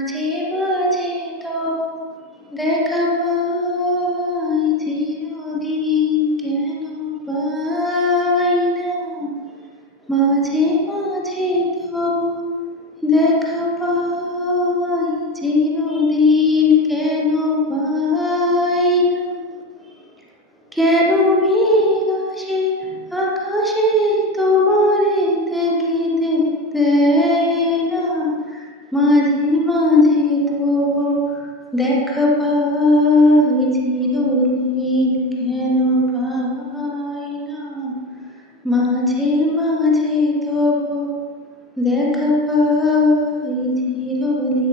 মাঝে মাঝে তব দেখা পাই চিরদিন কেন পাই না। মাঝে মাঝে তব দেখা পাই চিরদিন কেন পাই না। কেন মেঘ আসে আকাশে তোমারে দেখিতে দেয় না। মাঝে মাঝে তব দেখা পাই চিরদিন কেন পাই না। মাঝে মাঝে তব দেখা পাই চিরদিন।